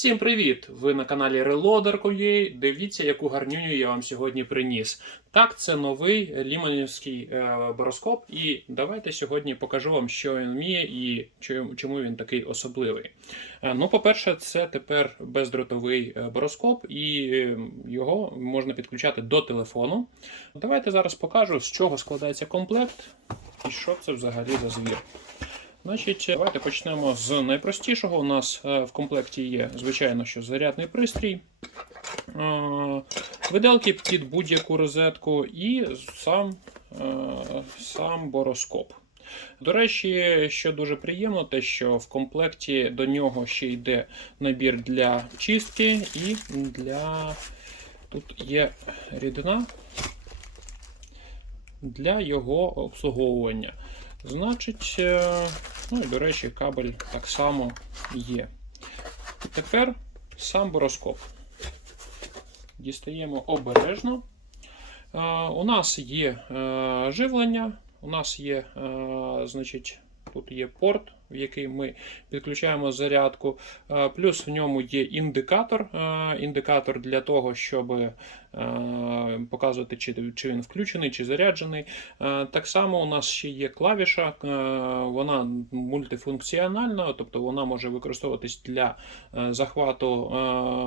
Всім привіт! Ви на каналі Reloader.ua. Дивіться, яку гарнюню я вам сьогодні приніс. Так, це новий ліманівський е, бароскоп, і давайте сьогодні покажу вам, що він вміє і чому- чому він такий особливий. Е, ну, по-перше, це тепер бездротовий е, бароскоп, і е, його можна підключати до телефону. Давайте зараз покажу, з чого складається комплект і що це взагалі за звір. Значить, давайте почнемо з найпростішого. У нас е, в комплекті є, звичайно, що зарядний пристрій, е, виделки під будь-яку розетку і сам, е, сам бороскоп. До речі, що дуже приємно, те, що в комплекті до нього ще йде набір для чистки і для. Тут є рідина для його обслуговування. Значить, е, ну і до речі, кабель так само є. Тепер сам бороскоп. Дістаємо обережно. Е, У нас є е, живлення, у нас є, значить, тут є порт, в який ми підключаємо зарядку. Е, Плюс в ньому є індикатор. е, Індикатор для того, щоб е, показувати, чи, він включений, чи заряджений. Так само у нас ще є клавіша, вона мультифункціональна, тобто вона може використовуватись для захвату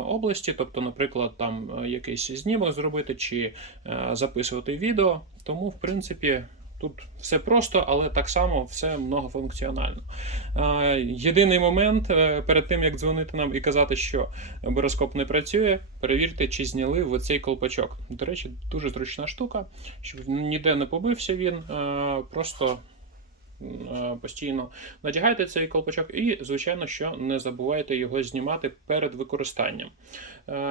області, тобто, наприклад, там якийсь знімок зробити чи записувати відео. Тому, в принципі, тут все просто, але так само все многофункціонально. Е, Єдиний момент е, перед тим як дзвонити нам і казати, що бироскоп не працює, перевірте, чи зняли в цей колпачок. До речі, дуже зручна штука, щоб ніде не побився він, е, просто постійно надягайте цей колпачок і, звичайно, що не забувайте його знімати перед використанням.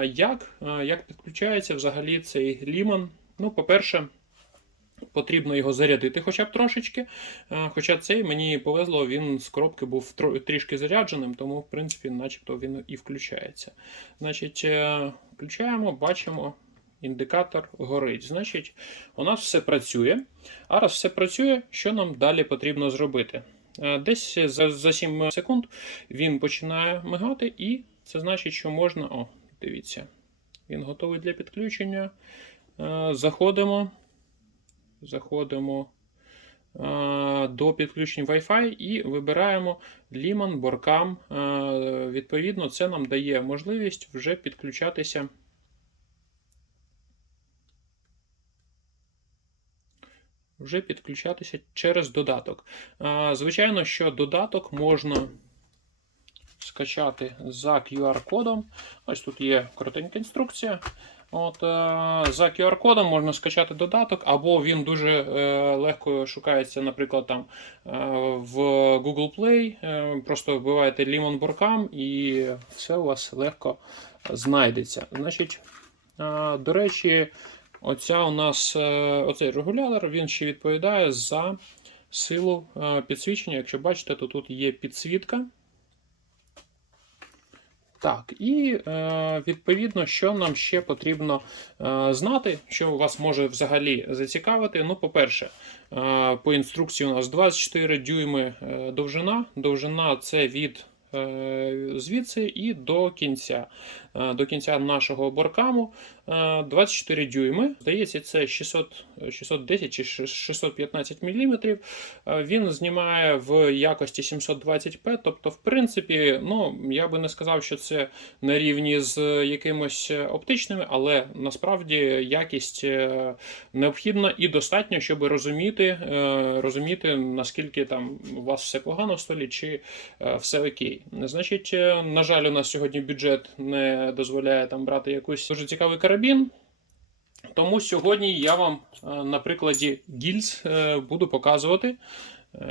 Як, як підключається взагалі цей ліман? Ну, по-перше, Потрібно його зарядити хоча б трошечки. Е, Хоча цей мені повезло, він з коробки був трішки зарядженим, тому, в принципі, начебто він і включається. Значить, е, включаємо, бачимо, індикатор горить. Значить, у нас все працює. А раз все працює, що нам далі потрібно зробити? Е, Десь за, за 7 секунд він починає мигати, і це значить, що можна. О, дивіться, він готовий для підключення. Заходимо. Заходимо до підключень Wi-Fi і вибираємо Borcam. Е, Відповідно, це нам дає можливість вже підключатися. Вже підключатися через додаток. Звичайно, що додаток можна скачати за QR-кодом. Ось тут є коротенька інструкція. От, е, За QR-кодом можна скачати додаток, або він дуже е, легко шукається, наприклад, там е, в Google Play. Просто вбиваєте Borcam і все у вас легко знайдеться. Значить, до речі, оця у нас оцей регулятор він ще відповідає за силу підсвічення. Якщо бачите, то тут є підсвітка. Так, і е, відповідно, що нам ще потрібно е, знати, що вас може взагалі зацікавити. Ну, по-перше, е, по інструкції у нас 24 дюйми довжина. Довжина це від звідси і до кінця. До кінця нашого боркаму 24 дюйми. Здається, це 600, 610 чи 615 мм. Він знімає в якості 720p, тобто, в принципі, ну, я би не сказав, що це на рівні з якимось оптичними, але насправді якість е, необхідна і достатньо, щоб розуміти, е, розуміти, наскільки там у вас все погано в столі, чи е, все окей. Значить, е, на жаль, у нас сьогодні бюджет не дозволяє там брати якийсь дуже цікавий карабін. Тому сьогодні я вам е, на прикладі гільз е, буду показувати,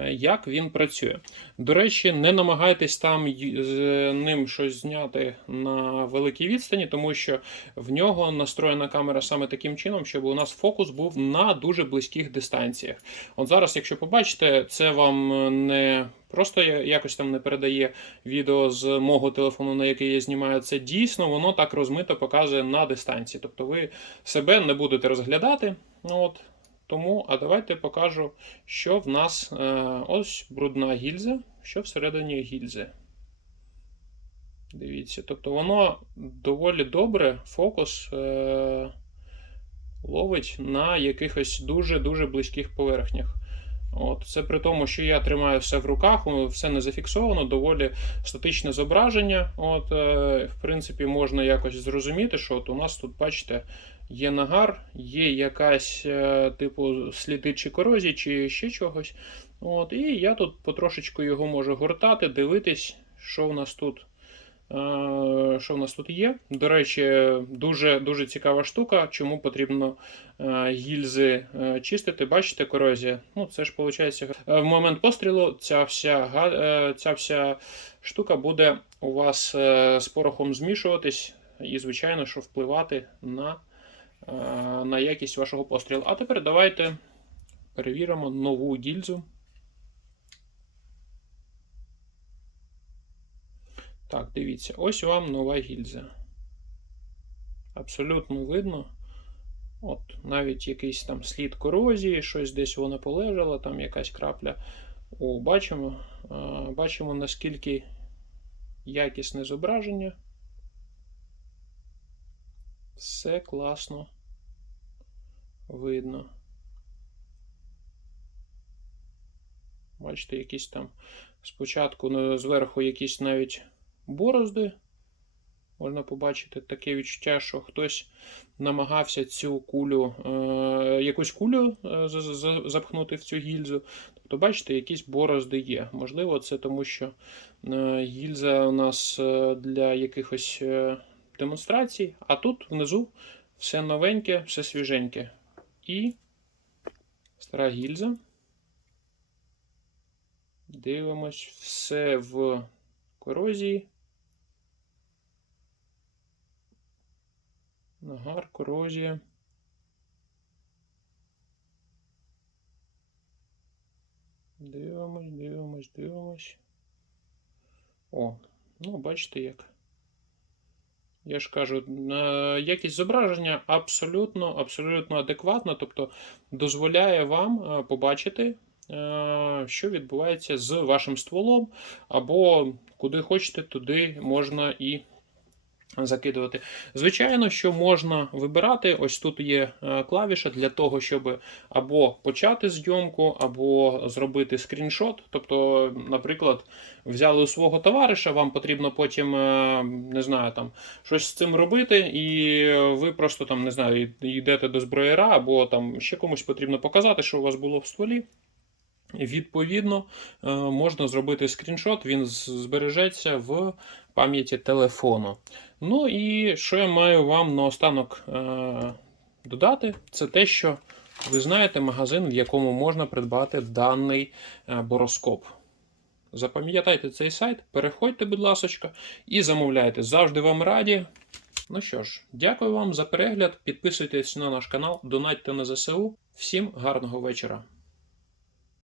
як він працює. До речі, не намагайтесь там з ним щось зняти на великій відстані, тому що в нього настроєна камера саме таким чином, щоб у нас фокус був на дуже близьких дистанціях. От зараз, якщо побачите, це вам не просто якось там не передає відео з мого телефону, на який я знімаю. Це дійсно воно так розмито показує на дистанції. Тобто ви себе не будете розглядати. Ну, От. Тому, а давайте покажу, що в нас е, ось брудна гільза, що всередині гільзи. Дивіться, тобто воно доволі добре фокус е- ловить на якихось дуже-дуже близьких поверхнях. От, Це при тому, що я тримаю все в руках, все не зафіксовано, доволі статичне зображення. От, е, В принципі, можна якось зрозуміти, що от у нас тут, бачите, є нагар, є якась е, типу сліди чи корозії, чи ще чогось. От, І я тут потрошечку його можу гортати, дивитись, що в нас тут. е, Що в нас тут є? До речі, дуже дуже цікава штука, чому потрібно е, гільзи чистити. Бачите, корозія. Ну, це ж виходить, в момент пострілу ця вся, ця вся штука буде у вас з порохом змішуватись, і, звичайно, що впливати на, на якість вашого пострілу. А тепер давайте перевіримо нову гільзу. Так, дивіться, ось вам нова гільза. Абсолютно видно. От, навіть якийсь там слід корозії, щось десь вона полежала, там якась крапля. О, бачимо, бачимо, наскільки якісне зображення. Все класно видно. Бачите, якісь там спочатку ну, зверху якісь навіть борозди. Можна побачити таке відчуття, що хтось намагався цю кулю, е, якусь кулю е, за- за- запхнути в цю гільзу. Тобто, бачите, якісь борозди є. Можливо, це тому, що е, гільза у нас е, для якихось демонстрацій, а тут внизу все новеньке, все свіженьке. І стара гільза. Дивимось все в корозії. Нагар, корозія. Дивимось, дивимось, дивимось. О, ну, бачите як. Я ж кажу, е, якість зображення абсолютно, абсолютно адекватна, тобто дозволяє вам е, побачити, е, що відбувається з вашим стволом, або куди хочете, туди можна і закидувати. Звичайно, що можна вибирати. Ось тут є е, клавіша для того, щоб або почати зйомку, або зробити скріншот. Тобто, наприклад, взяли у свого товариша, вам потрібно потім, е, не знаю, там щось з цим робити, і ви просто там не знаю, йдете до зброєра, або там ще комусь потрібно показати, що у вас було в стволі. Відповідно, е, можна зробити скріншот, він збережеться в пам'яті телефону. Ну і що я маю вам наостанок е, додати, це те, що ви знаєте магазин, в якому можна придбати даний е, бороскоп. Запам'ятайте цей сайт, переходьте, будь ласка, і замовляйте. Завжди вам раді. Ну що ж, дякую вам за перегляд. Підписуйтесь на наш канал, донатьте на ЗСУ. Всім гарного вечора.